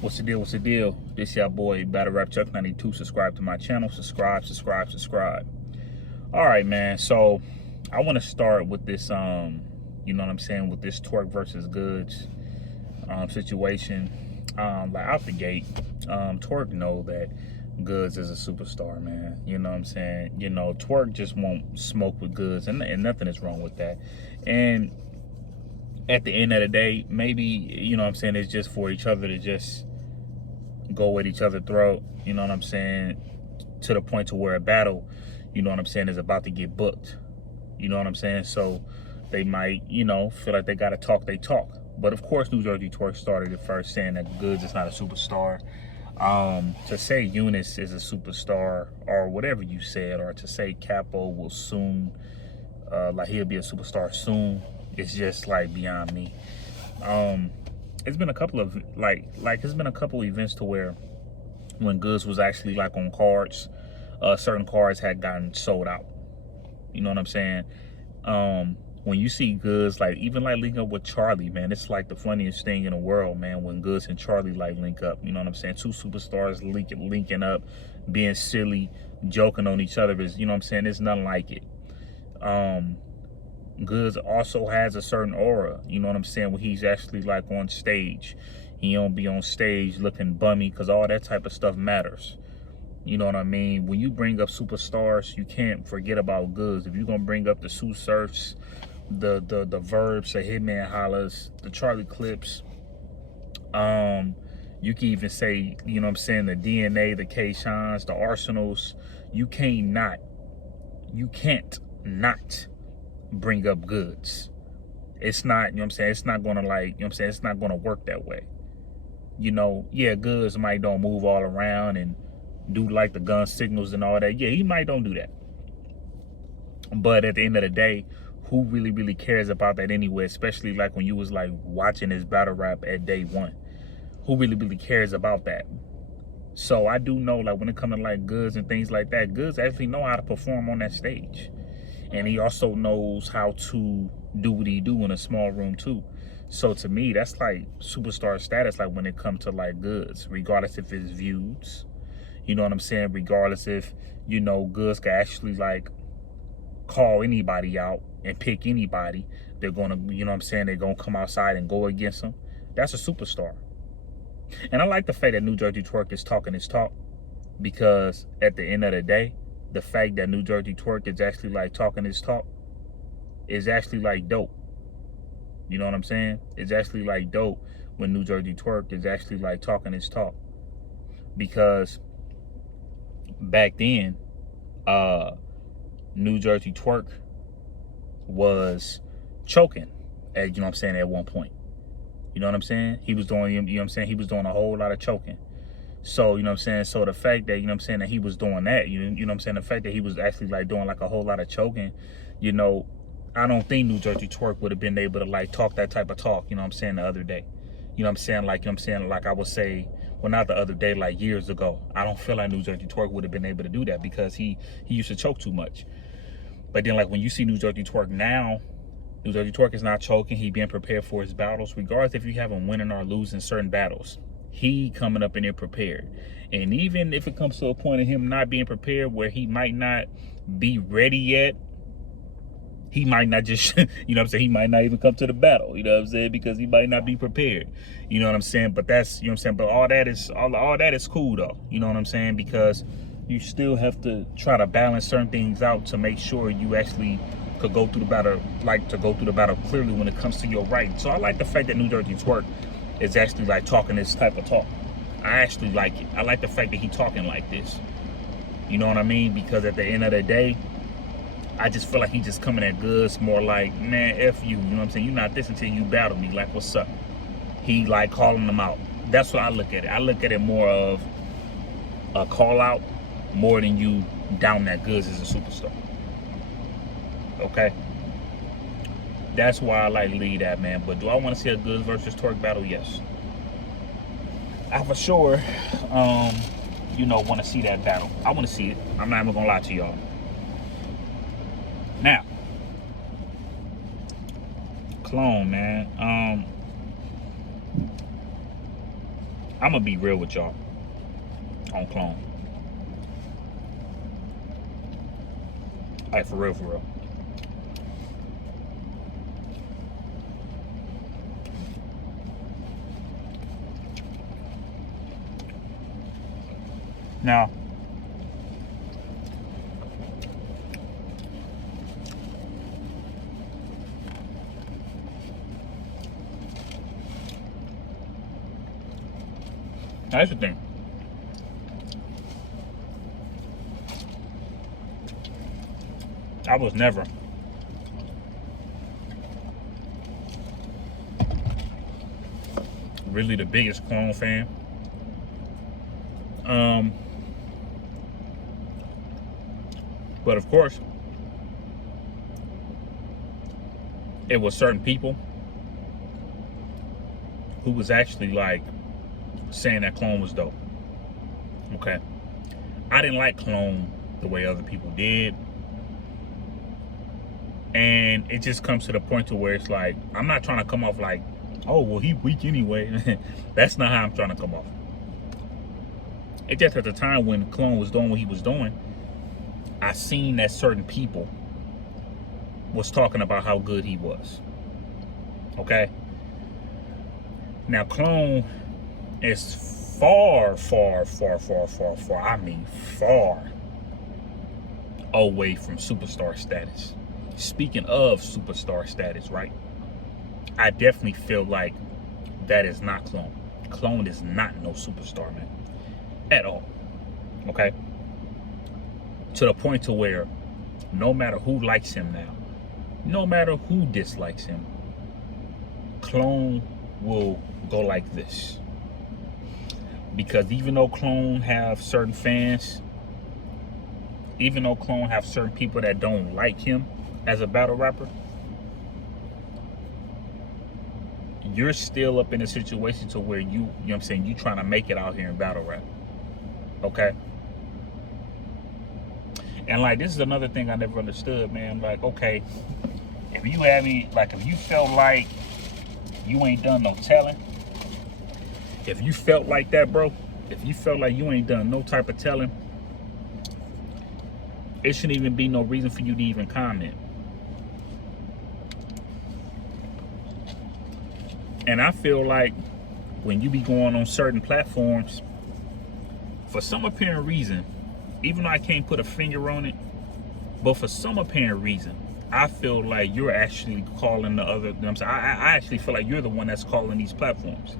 What's the deal? What's the deal? This your boy Battle Rap Chuck 92. Subscribe to my channel. Subscribe. All right, man. So I want to start with this you know what I'm saying, with this twork versus Goodz situation. Like out the gate, twork know that Goodz is a superstar, man. You know what I'm saying? You know, twork just won't smoke with Goodz, and nothing is wrong with that. And at the end of the day, maybe, you know what I'm saying, it's just for each other to just go at each other's throat, you know what I'm saying, to the point to where a battle, you know what I'm saying, is about to get booked. You know what I'm saying? So they might, you know, feel like they gotta talk, they talk. But of course, New Jersey Twerk started it first, saying that Goodz is not a superstar. To say Eunice is a superstar, or whatever you said, or to say Capo will soon, like he'll be a superstar soon, it's just like beyond me. It's been a couple of it's been a couple events to where when Goodz was actually like on cards, certain cards had gotten sold out. You know what I'm saying? When you see Goodz, like even like link up with Charlie, man, it's like the funniest thing in the world, man, when Goodz and Charlie like link up. You know what I'm saying? Two superstars linking up, being silly, joking on each other is, you know what I'm saying, it's nothing like it. Goodz also has a certain aura, you know what I'm saying, when he's actually like on stage. He don't be on stage looking bummy, because all that type of stuff matters. You know what I mean? When you bring up superstars, you can't forget about Goodz. If you're gonna bring up the Sue Surfs, the Verbs, the Hitman Hollers, the Charlie Clips, you can even say, you know what I'm saying, the DNA, the K-Shines, the Arsenals. You can't not bring up Goodz. It's not, you know what I'm saying, it's not gonna, like, you know what I'm saying, it's not gonna work that way. You know, yeah, Goodz might don't move all around and do like the gun signals and all that. Yeah, he might don't do that. But at the end of the day, who really cares about that anyway? Especially like when you was like watching his battle rap at day one. Who really cares about that? So I do know, like, when it comes to like Goodz and things like that, Goodz actually know how to perform on that stage. And he also knows how to do what he do in a small room too. So to me, that's like superstar status, like when it comes to like Goodz, regardless if it's views, you know what I'm saying, regardless if, you know, Goodz can actually like call anybody out and pick anybody. They're gonna, you know what I'm saying, they're gonna come outside and go against him. That's a superstar. And I like the fact that New Jersey Twerk is talking his talk, because at the end of the day, the fact that New Jersey Twerk is actually like talking his talk is actually like dope. You know what I'm saying? It's actually like dope when New Jersey Twerk is actually like talking his talk. Because back then, New Jersey Twerk was choking at, you know what I'm saying, at one point. You know what I'm saying? He was doing, you know what I'm saying, he was doing a whole lot of choking. So, you know what I'm saying, so the fact that, you know what I'm saying, that he was doing that, you know what I'm saying, the fact that he was actually like doing like a whole lot of choking, you know, I don't think New Jersey Twerk would have been able to like talk that type of talk, you know what I'm saying, the other day. You know what I'm saying, like, you know what I'm saying, like I would say, well, not the other day, like years ago. I don't feel like New Jersey Twerk would have been able to do that, because he used to choke too much. But then, like, when you see New Jersey Twerk now, New Jersey Twerk is not choking. He being prepared for his battles, regardless if you have him winning or losing certain battles. He coming up in there prepared. And even if it comes to a point of him not being prepared, where he might not be ready yet, he might not just, you know what I'm saying, he might not even come to the battle, you know what I'm saying, because he might not be prepared. You know what I'm saying? But that's, you know what I'm saying, but all that is cool though. You know what I'm saying? Because you still have to try to balance certain things out to make sure you actually could go through the battle, like to go through the battle clearly when it comes to your writing. So I like the fact that New Jersey Twerk is actually like talking this type of talk. I actually like it. I like the fact that he talking like this. You know what I mean? Because at the end of the day, I just feel like he just coming at Goodz more like, man, F you, you know what I'm saying? You're not this until you battle me, like, what's up? He like calling them out. That's what I look at it. I look at it more of a call out more than you down that Goodz is a superstar. Okay? That's why I like lead that, man. But do I want to see a Goodz versus Twerk battle? Yes. I for sure, you know, want to see that battle. I want to see it. I'm not even gonna lie to y'all. Now, Clone, man. I'm gonna be real with y'all on Clone. Like, for real, for real. Now, that's the thing. I was never really the biggest Clone fan. But of course, it was certain people who was actually like saying that Clone was dope. Okay. I didn't like Clone the way other people did. And it just comes to the point to where it's like, I'm not trying to come off like, oh, well, he weak anyway. That's not how I'm trying to come off. It just at the time when Clone was doing what he was doing, I seen that certain people was talking about how good he was. Okay? Now, Clone is far, I mean far away from superstar status. Speaking of superstar status, right? I definitely feel like that is not Clone. Clone is not no superstar, man. At all. Okay? To the point to where no matter who likes him now, no matter who dislikes him, Clone will go like this. Because even though Clone have certain fans, even though Clone have certain people that don't like him as a battle rapper, you're still up in a situation to where you know what I'm saying, you trying to make it out here in battle rap. Okay? And like, this is another thing I never understood, man. Like, okay, if you have any, like, if you felt like you ain't done no telling, if you felt like that, bro, if you felt like you ain't done no type of telling, it shouldn't even be no reason for you to even comment. And I feel like when you be going on certain platforms, for some apparent reason, even though I can't put a finger on it, but for some apparent reason, I feel like you're actually calling the other, you know what I'm saying? I actually feel like you're the one that's calling these platforms.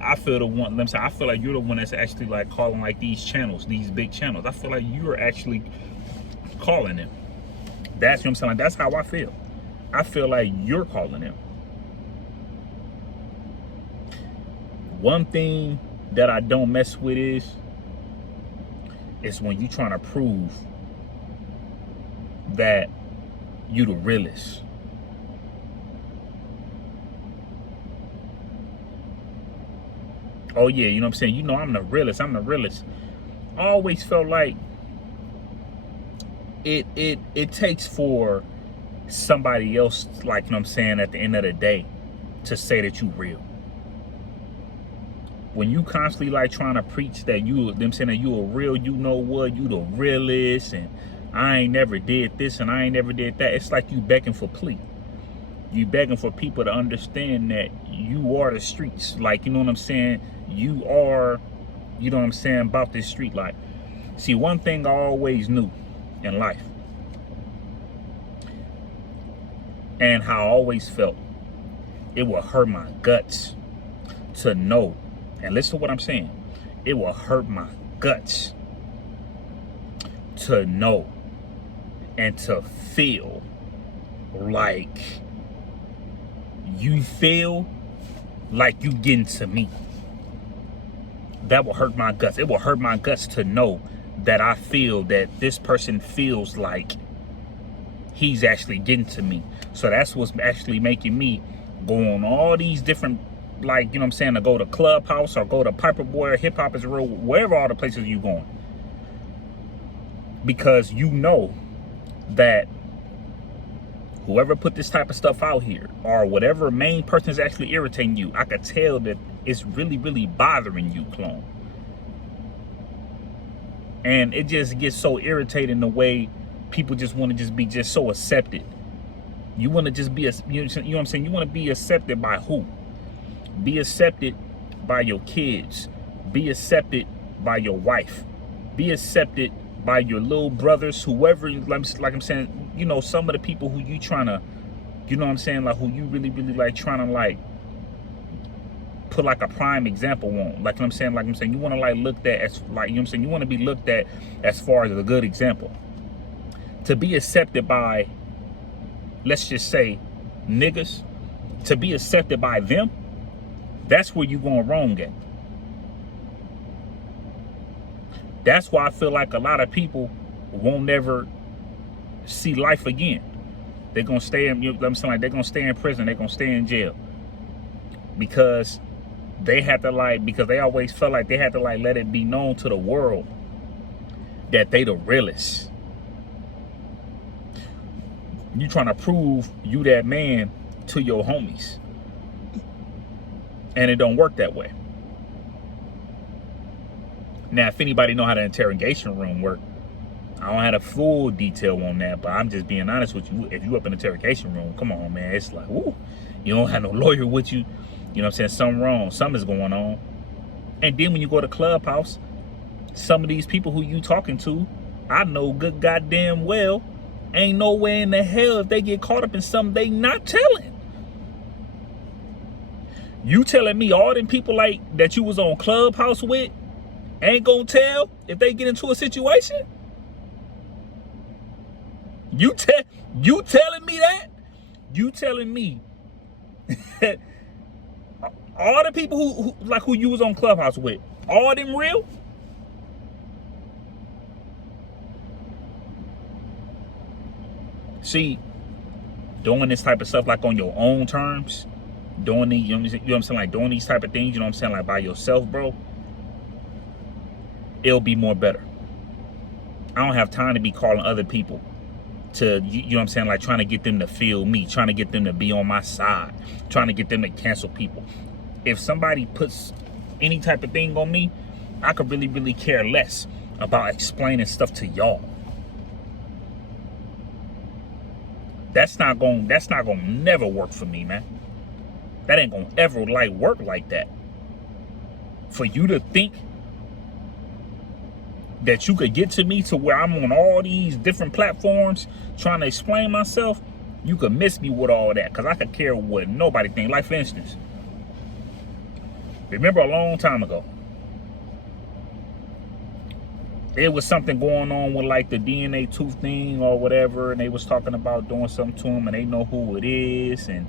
I feel like you're the one that's actually like calling like these channels, these big channels. I feel like you're actually calling them. That's what I'm saying. That's how I feel. I feel like you're calling them. One thing that I don't mess with is when you trying to prove that you the realest. Oh yeah, you know what I'm saying? You know I'm the realest. I'm the realest. I always felt like it takes for somebody else, like, you know what I'm saying, at the end of the day, to say that you real. When you constantly like trying to preach that you them saying that you a real, you know what, you the realest, and I ain't never did this and I ain't never did that, it's like you begging for plea. You begging for people to understand that you are the streets. Like, you know what I'm saying? You are, you know what I'm saying, about this street life. See, one thing I always knew in life, and how I always felt, it will hurt my guts to know, and listen to what I'm saying, it will hurt my guts to know and to feel like you feel like you getting to me. That will hurt my guts. It will hurt my guts to know that I feel that this person feels like he's actually getting to me. So that's what's actually making me go on all these different, like, you know what I'm saying, to go to Clubhouse or go to Piper Boy or Hip Hop is Real, wherever all the places you going. Because you know that whoever put this type of stuff out here, or whatever main person is actually irritating you, I could tell that it's really, really bothering you, clone. And it just gets so irritating the way people just want to just be just so accepted. You want to just be, you know what I'm saying? You want to be accepted by who? Be accepted by your kids. Be accepted by your wife. Be accepted by your little brothers, whoever, like I'm saying, you know, some of the people who you trying to, you know what I'm saying, like who you really, really like trying to like put like a prime example on. Like I'm saying, you want to like look at as like, you know what I'm saying, you want to be looked at as far as a good example. To be accepted by, let's just say, niggas, to be accepted by them, that's where you going wrong at. That's why I feel like a lot of people won't never see life again. They're gonna stay in, you know what I'm saying, like they're gonna stay in prison, they're gonna stay in jail. Because they had to like, because they always felt like they had to like let it be known to the world that they the realest. You trying to prove you that man to your homies. And it don't work that way. Now, if anybody know how the interrogation room work, I don't have a full detail on that, but I'm just being honest with you. If you up in the interrogation room, come on, man. It's like, woo, you don't have no lawyer with you. You know what I'm saying? Something wrong. Something's going on. And then when you go to Clubhouse, some of these people who you talking to, I know good goddamn well, ain't no way in the hell if they get caught up in something they not telling. You telling me all them people like that you was on Clubhouse with ain't gonna tell if they get into a situation? You telling me that? You telling me all the people who you was on Clubhouse with, all them real? See, doing this type of stuff like on your own terms, doing these, you know what I'm saying, like doing these type of things, you know what I'm saying, like by yourself, bro, it'll be more better. I don't have time to be calling other people to, you know what I'm saying, like trying to get them to feel me, trying to get them to be on my side, trying to get them to cancel people. If somebody puts any type of thing on me, I could really, really care less about explaining stuff to y'all. That's not gonna never work for me, man. That ain't gonna ever like work like that. For you to think that you could get to me to where I'm on all these different platforms trying to explain myself, you could miss me with all that, because I could care what nobody think. Like, for instance, remember a long time ago, there was something going on with like the DNA tooth thing or whatever, and they was talking about doing something to him, and they know who it is, and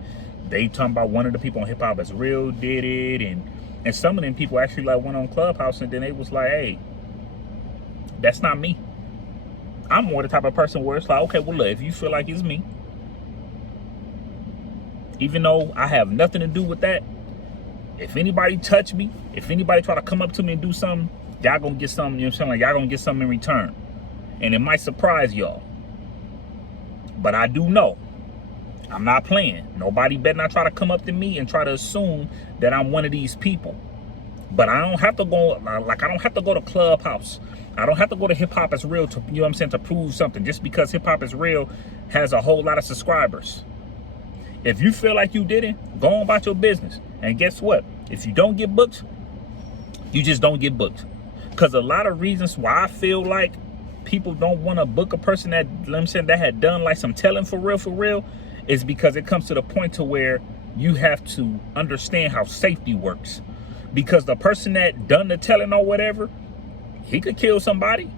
they talking about one of the people on Hip Hop Is Real did it, and some of them people actually like went on Clubhouse, and then they was like, hey, that's not me. I'm more the type of person where it's like, okay, well, look, if you feel like it's me, even though I have nothing to do with that, if anybody touch me, if anybody try to come up to me and do something, y'all gonna get something, you know what I'm saying? Like, y'all gonna get something in return. And it might surprise y'all. But I do know, I'm not playing. Nobody better not try to come up to me and try to assume that I'm one of these people. But I don't have to go, like, I don't have to go to Clubhouse. I don't have to go to Hip Hop Is Real to, you know what I'm saying, to prove something. Just because Hip Hop Is Real has a whole lot of subscribers. If you feel like you didn't, go on about your business. And guess what? If you don't get booked, you just don't get booked. Because a lot of reasons why I feel like people don't want to book a person that, you know what I'm saying, that had done like some telling for real, is because it comes to the point to where you have to understand how safety works. Because the person that done the telling or whatever, he could kill somebody.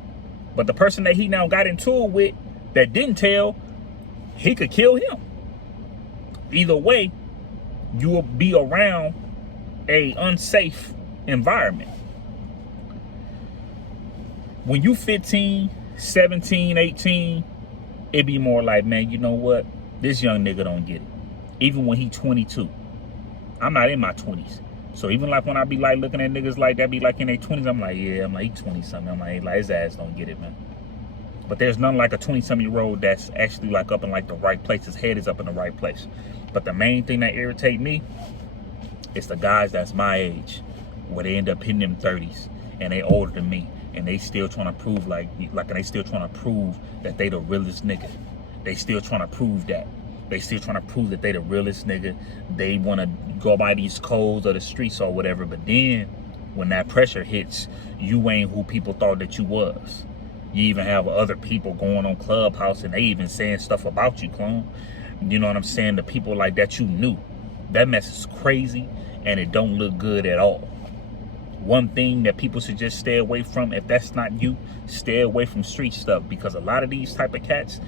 But the person that he now got into it with that didn't tell, he could kill him. Either way, you will be around a unsafe environment. When you 15, 17, 18, it be more like, man, you know what? This young nigga don't get it. Even when he 22. I'm not in my 20s. So even like when I be like looking at niggas like that be like in their 20s, I'm like, yeah, I'm like, he 20 something. I'm like, his ass don't get it, man. But there's none like a 20-something-year-old that's actually like up in like the right place. His head is up in the right place. But the main thing that irritate me It's the guys that's my age, where they end up hitting them 30s, and they older than me, and they still trying to prove and they still trying to prove that they the realest nigga. They still trying to prove that. They still trying to prove that they the realest nigga. They want to go by these codes of the streets or whatever. But then when that pressure hits, you ain't who people thought that you was. You even have other people going on Clubhouse and they even saying stuff about you, clone. You know what I'm saying? The people like that you knew. That mess is crazy and it don't look good at all. One thing that people should just stay away from, if that's not you, stay away from street stuff, because a lot of these type of cats,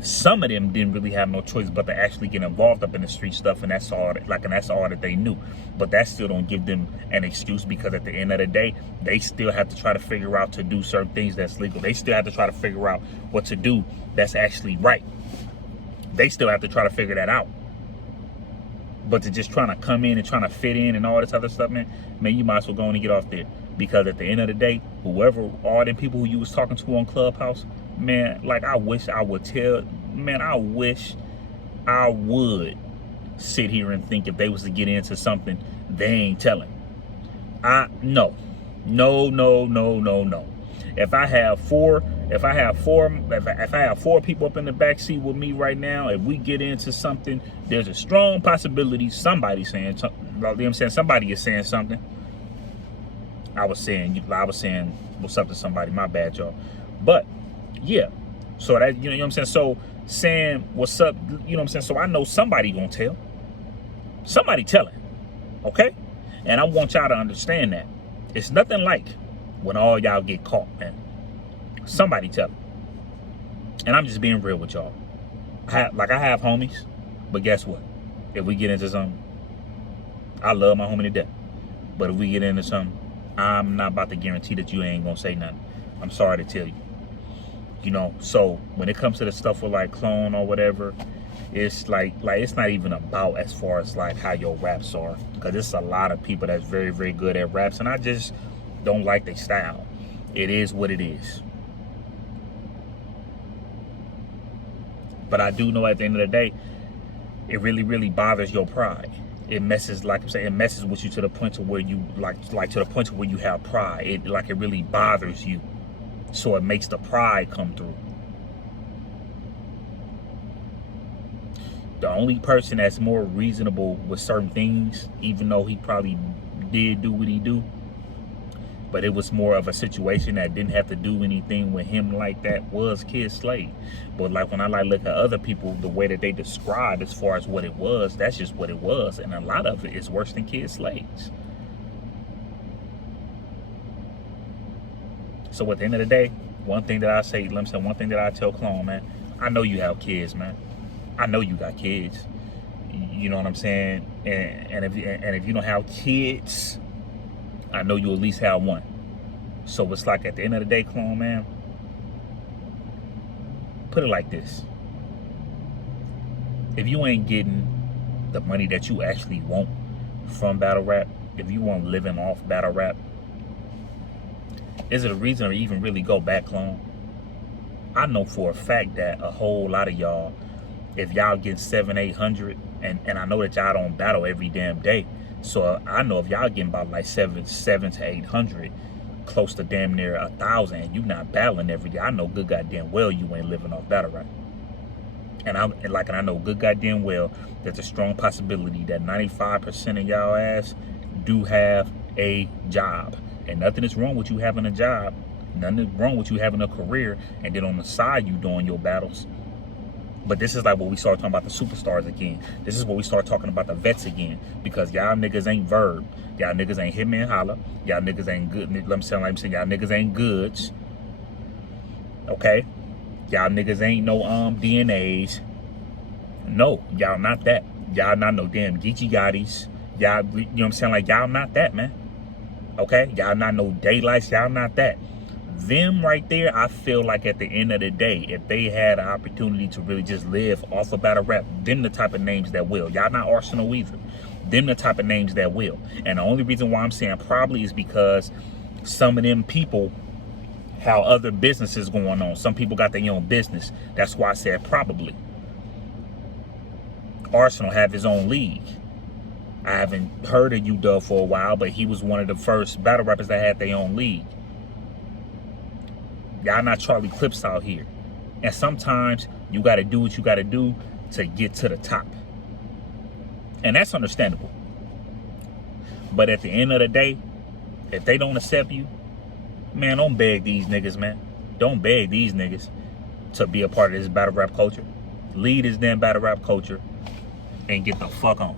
some of them didn't really have no choice but to actually get involved up in the street stuff, and that's all that they knew. But that still don't give them an excuse, because at the end of the day, they still have to try to figure out to do certain things that's legal. They still have to try to figure out what to do that's actually right. They still have to try to figure that out. But to just trying to come in and trying to fit in and all this other stuff, man, you might as well go on and get off there. Because at the end of the day, whoever, all them people who you was talking to on Clubhouse, man, like, I wish I would sit here and think if they was to get into something they ain't telling. No. If I have four people up in the back seat with me right now, if we get into something, there's a strong possibility somebody's saying something. You know what I'm saying? Somebody is saying something. I was saying what's up to somebody, my bad, y'all. But yeah, so that, you know what I'm saying? So saying what's up, you know what I'm saying? So I know somebody gonna tell. Somebody telling, okay? And I want y'all to understand that. It's nothing like when all y'all get caught, man. Somebody telling. And I'm just being real with y'all. I have homies, but guess what? If we get into something, I love my homie to death. But if we get into something, I'm not about to guarantee that you ain't gonna say nothing. I'm sorry to tell you. You know, so when it comes to the stuff with like clone or whatever, it's like it's not even about as far as like how your raps are, because it's a lot of people that's very, very good at raps, and I just don't like their style. It is what it is. But I do know at the end of the day, it really, really bothers your pride. It messes, like I'm saying, it messes with you to the point to where you like to the point to where you have pride. It really bothers you. So it makes the pride come through. The only person that's more reasonable with certain things, even though he probably did do what he do, but it was more of a situation that didn't have to do anything with him like that, was Kid Slade. But like when I look at other people, the way that they describe as far as what it was, that's just what it was. And a lot of it is worse than Kid Slade's. So at the end of the day, one thing that I say, let me say one thing that I tell Clone, man, I know you have kids, man. I know you got kids. You know what I'm saying? And if you don't have kids, I know you at least have one. So it's like at the end of the day, Clone, man, put it like this. If you ain't getting the money that you actually want from battle rap, if you want living off battle rap, is it a reason to even really go back, Clone? I know for a fact that a whole lot of y'all, if y'all get 700-800, and I know that y'all don't battle every damn day, so I know if y'all getting about like 700 to 800, close to damn near 1,000, and you not battling every day, I know good goddamn well you ain't living off battle rap. And I know good goddamn well there's a strong possibility that 95% of y'all ass do have a job. And nothing is wrong with you having a job. Nothing is wrong with you having a career, and then on the side you doing your battles. But this is like what we start talking about the superstars again. This is what we start talking about the vets again. Because y'all niggas ain't Verb. Y'all niggas ain't Hitman Holla. Y'all niggas ain't good. Let me say y'all niggas ain't Goodz. Okay? Y'all niggas ain't no DNAs. No, y'all not that. Y'all not no damn Geechee Gottis. Y'all, you know what I'm saying? Like, y'all not that, man. Okay? Y'all not no Daylights. Y'all not that. Them right there, I feel like at the end of the day, if they had an opportunity to really just live off of battle rap, them the type of names that will. Y'all not Arsenal either. Them the type of names that will. And the only reason why I'm saying probably is because some of them people have other businesses going on. Some people got their own business. That's why I said probably. Arsenal have his own league. I haven't heard of UW for a while, but he was one of the first battle rappers that had their own league. Y'all not Charlie Clips out here. And sometimes you got to do what you got to do to get to the top. And that's understandable. But at the end of the day, if they don't accept you, man, don't beg these niggas, man. Don't beg these niggas to be a part of this battle rap culture. Lead this damn battle rap culture and get the fuck on.